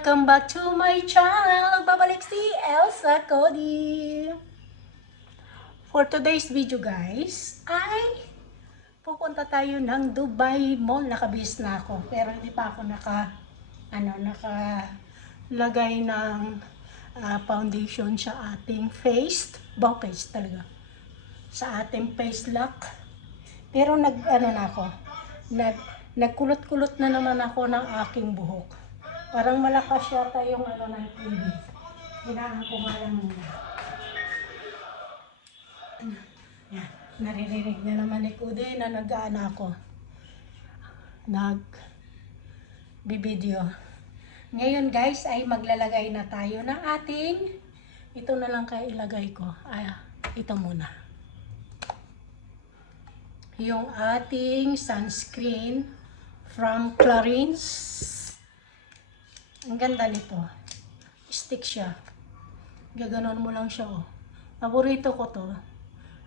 Welcome back to my channel! Babalik si Elsa Cody! For today's video guys, ay pupunta tayo ng Dubai Mall. Nakabihis na ako, pero hindi pa ako nakalagay ng foundation sa ating face. Face talaga. Sa ating face lock. Pero nagkulot-kulot na naman ako ng aking buhok. Parang malakas yata yung ng TV. Kailangan ko nga lang muna. Yan. Naririnig na naman ni Kude na ako. Nag-video. Ngayon guys ay maglalagay na tayo ng ating, ito na lang kaya ilagay ko. Ito muna. Yung ating sunscreen from Clarins. Ang ganda nito. Stick siya. Gaganon mo lang siya, oh. Paborito ko to.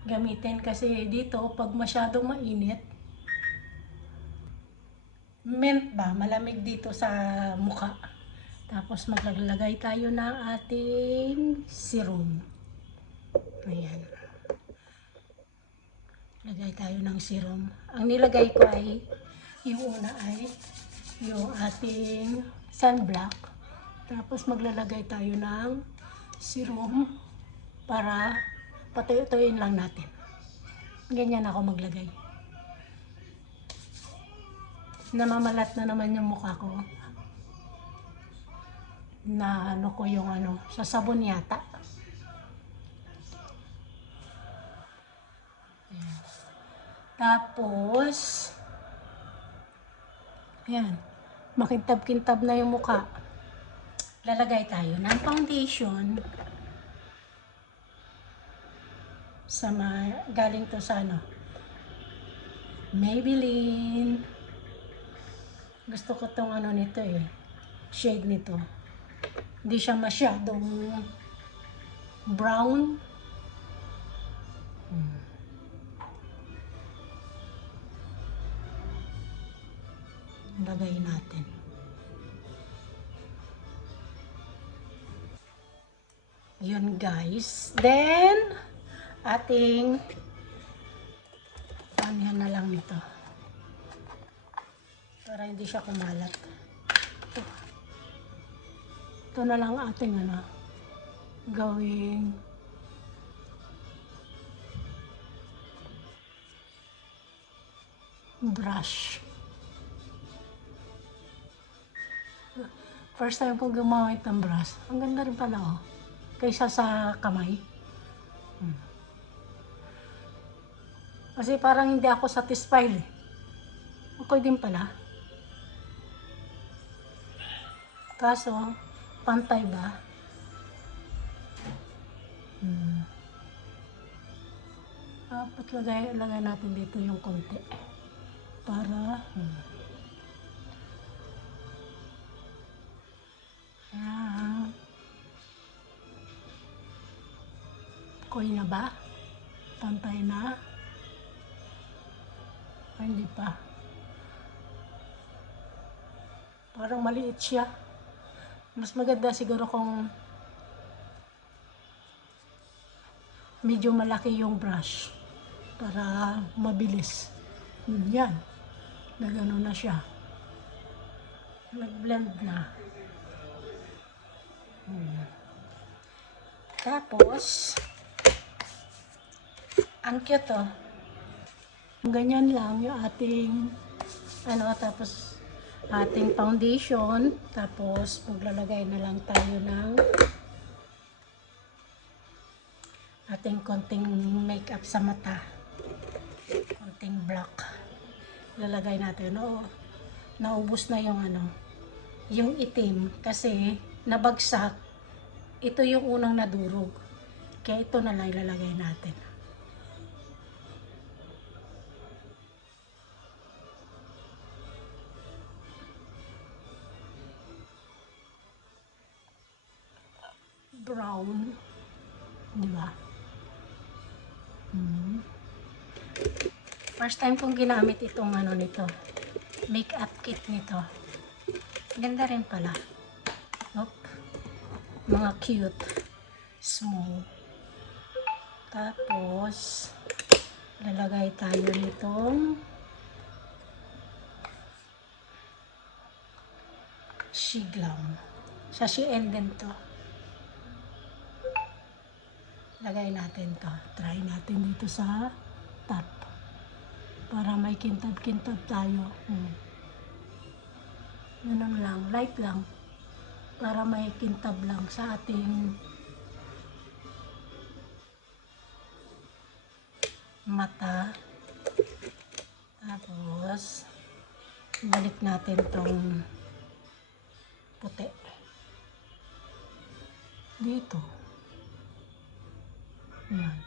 Gamitin kasi dito, pag masyadong mainit, malamig dito sa mukha. Tapos maglalagay tayo ng ating serum. Ayan. Lagay tayo ng serum. Ang nilagay ko ay, yung una ay, yung ating sunblock. Tapos maglalagay tayo ng serum para patuyuin lang natin. Ganyan ako maglagay. Namamalat na naman yung mukha ko. Na ko yung sa sabon yata. Ayan. Tapos ayan. Makintab-kintab na yung mukha. Lalagay tayo ng foundation sa galing to sa Maybelline. Gusto ko tong nito shade nito. Hindi siya masyadong brown. Lagay natin. Yun guys. Then, ating panihan na lang nito. Para hindi siya kumalat. Ito na lang ating gawing brush. First time ko gumamit ng brush. Ang ganda rin pala, oh. Kaysa sa kamay. Kasi parang hindi ako satisfied, eh. Okay din pala. Kaso, pantay ba? Dapat lagay natin dito yung konti. Para, okay na ba? Pantay na? Ay, hindi pa. Parang maliit siya. Mas maganda siguro kung medyo malaki yung brush para mabilis. Yan. Nagano na siya. Nag-blend na. Tapos, ang cute, oh. Ganyan lang yung ating tapos ating foundation. Tapos maglalagay na lang tayo ng ating konting makeup sa mata. Konting black. Lalagay natin. Oo, naubos na yung yung itim kasi nabagsak. Ito yung unang nadurog. Kaya ito na lang ilalagay natin. Brown. Di ba? First time kong ginamit itong nito. Makeup kit nito. Ganda rin pala. mga cute, small. Tapos, lalagay tayo nitong shiglam. Sa Shein din to. Lagay natin to. Try natin dito sa top. Para may kintab-kintab tayo. Ganun lang. Light lang. Para may kintab lang sa ating mata. Tapos, balik natin tong puti. Dito. Yan.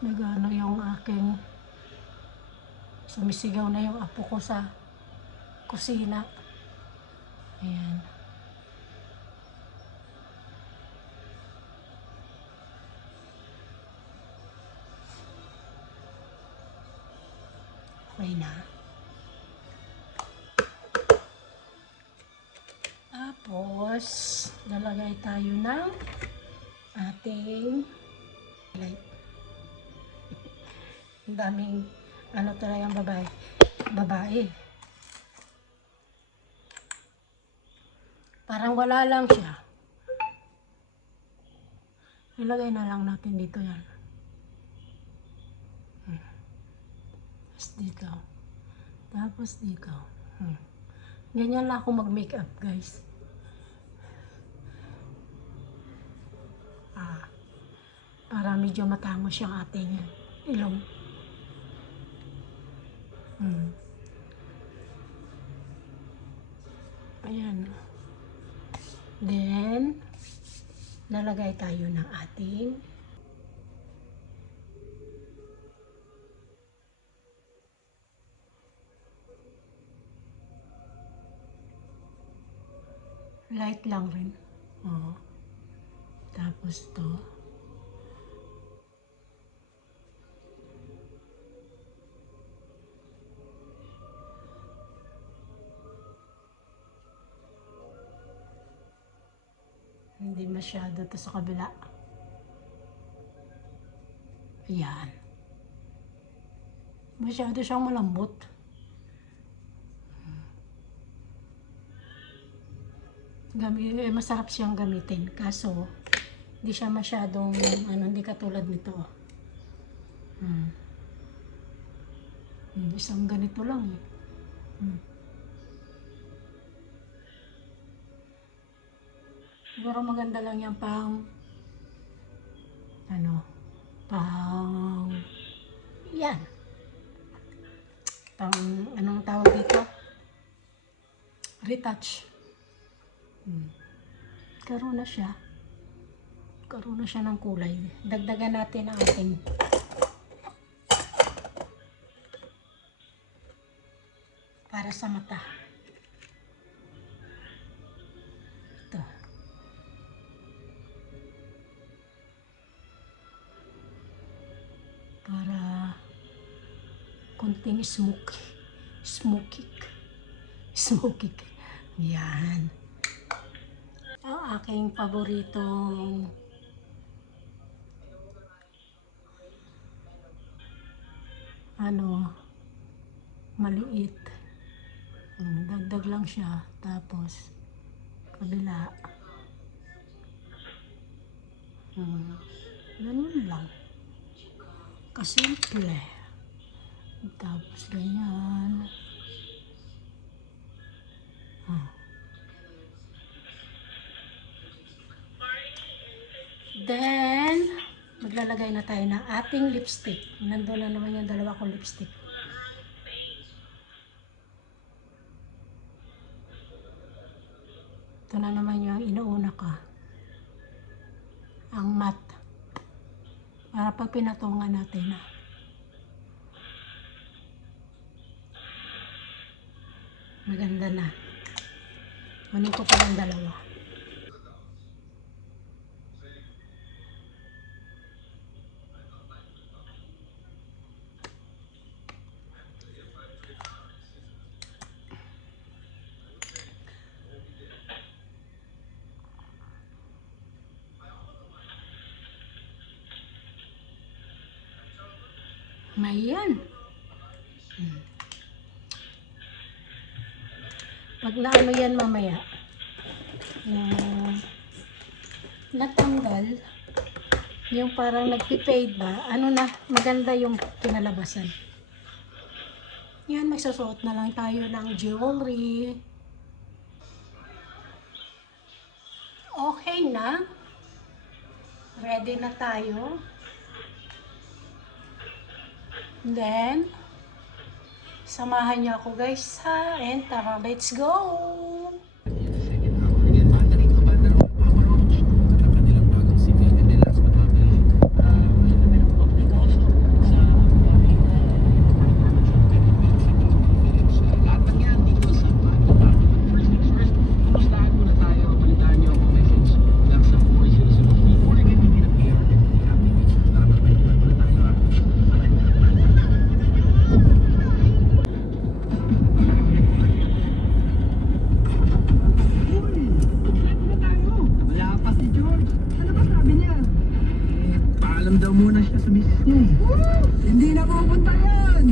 Nagano yung aking sumisigaw na yung apo ko sa kusina. Ayan. Okay na. Tapos, lalagay tayo ng ating light. Ang daming ano talagang babae. Babae. Parang wala lang siya. Ilagay na lang natin dito yan. Tapos dito. Tapos dito. Ganyan lang ako mag-makeup, guys. Para medyo matangos yung ating ilong. Ayan. Then, lalagay tayo ng ating light lang rin. Tapos to. Hindi masyado to sa kabila. Ayan. Masyado siyang malambot. Masarap siyang gamitin. Kaso, hindi siya masyadong, hindi katulad nito. Isang ganito lang eh. Siguro maganda lang yan pang yan. Pang, anong tawag dito? Retouch. Karoon na siya. Karoon na siya ng kulay. Dagdagan natin ang ating para sa mata. Ito. Para konting smoky. Yan. Ang aking paboritong maliit. Dagdag lang siya. Tapos kabila. Ganun lang. Kasimple. Tapos ganyan. Then, maglalagay na tayo ng ating lipstick. Nandun na naman yung dalawa kong lipstick. Ito na naman yung inuuna ka. Ang matte. Para pag pinatungan natin maganda na. Kunin ko pa ng dalawa. Ayan. Pag naano yan mamaya, natanggal, yung parang nagpipade ba, ano na, maganda yung kinalabasan. Yan, magsusuot na lang tayo ng jewelry. Okay na. Ready na tayo. Then, samahan niyo ako guys ha, and tara, let's go! Paalam daw muna siya sa misis niya eh. Hindi na pupunta yan!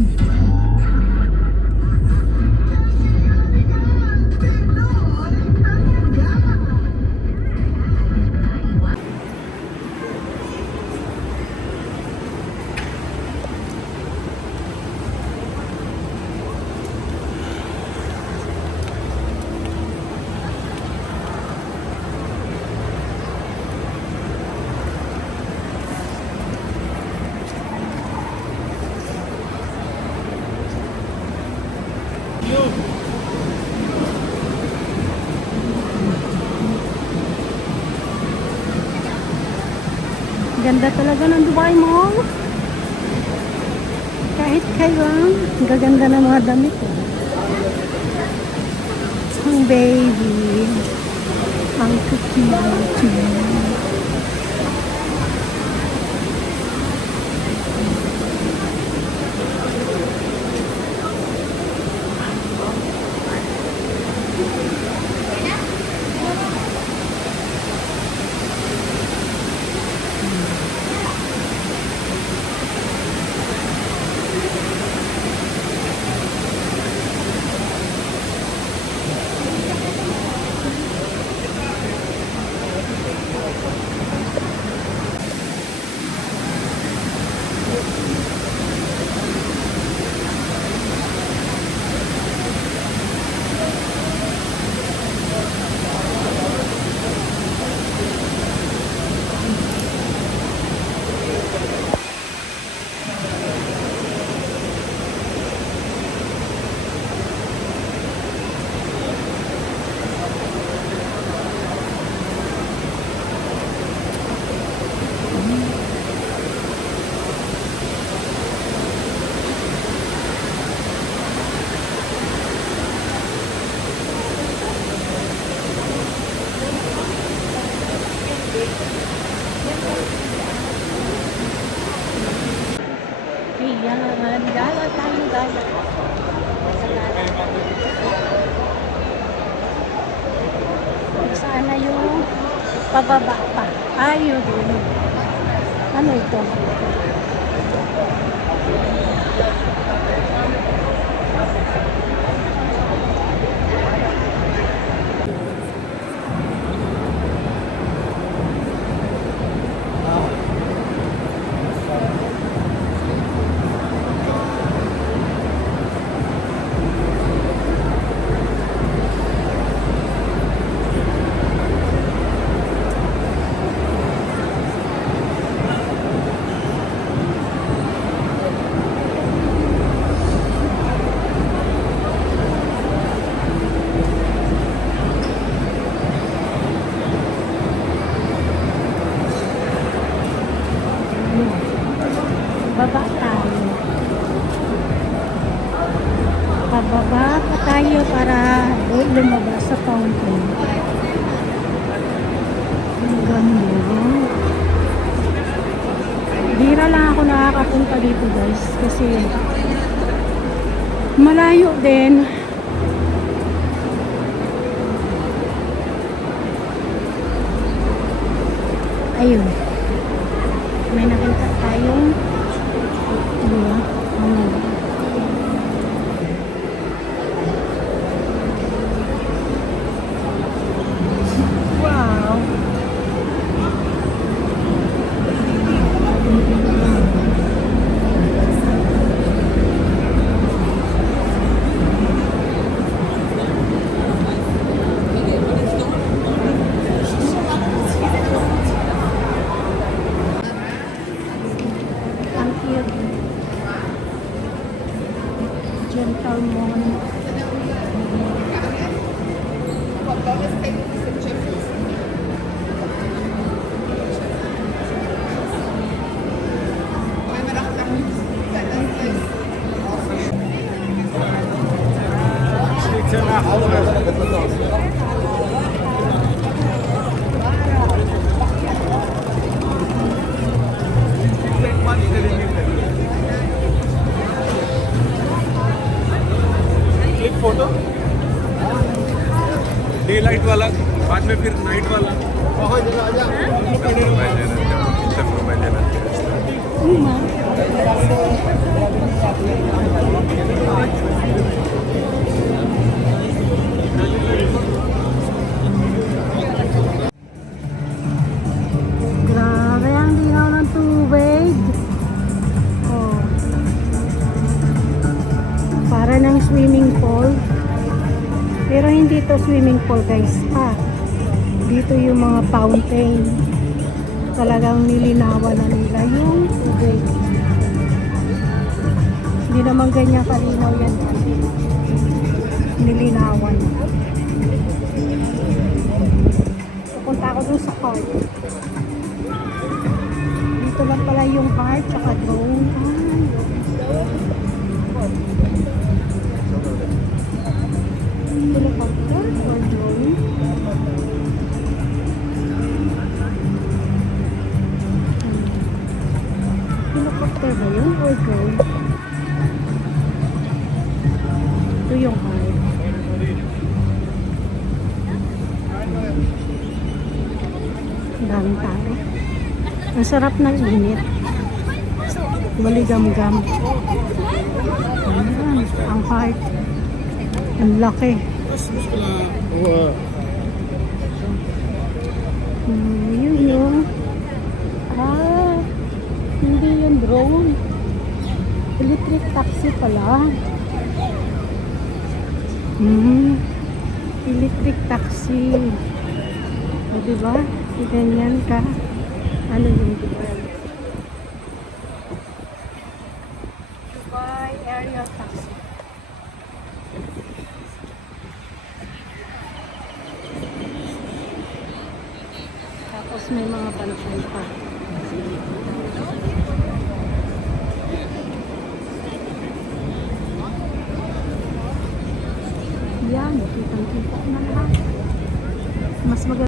Ganda talaga ng Dubai Mall. Kahit kailan, gaganda ng mga damit. Ang baby, ang cute. Ayan, gala tayo, gala. Saan na yung pababa pa? Ayun din. Ano ito? Baba tayo. Pababa pa tayo para lumabas sa fountain. Ang ganda. Bira lang ako nakakapunta dito guys kasi malayo din. Ayun. May nakita tayong Diba? Wow! Ang cute. Gentle Mon. Click photo day light वाला बाद में फिर नाइट वाला Grabe ang linaw ng tubig. Oh. Para ng swimming pool. Pero hindi to swimming pool guys ha. Dito yung mga fountain. Talagang nilinawan na nila yung tubig. Hindi naman ganyan kalinaw yan. Nilinawan. Pupunta ako dun sa park. Dito lang pala yung heart tsaka drone. Helicopter or drone? Helicopter ba yun or drone? Ito yung heart. Ang daming tao. Ang sarap ng init. Maligam-gam. Ayan, ang heart. Ang laki. Yun yung hindi yung drone. Electric taxi pala. Electric taxi. O diba? Ganyan ka. Ano yung Dubai? Dubai aerial taxi. Tapos may mga pansay pa. Yan, kitang-kita na lahat. Mas maganda.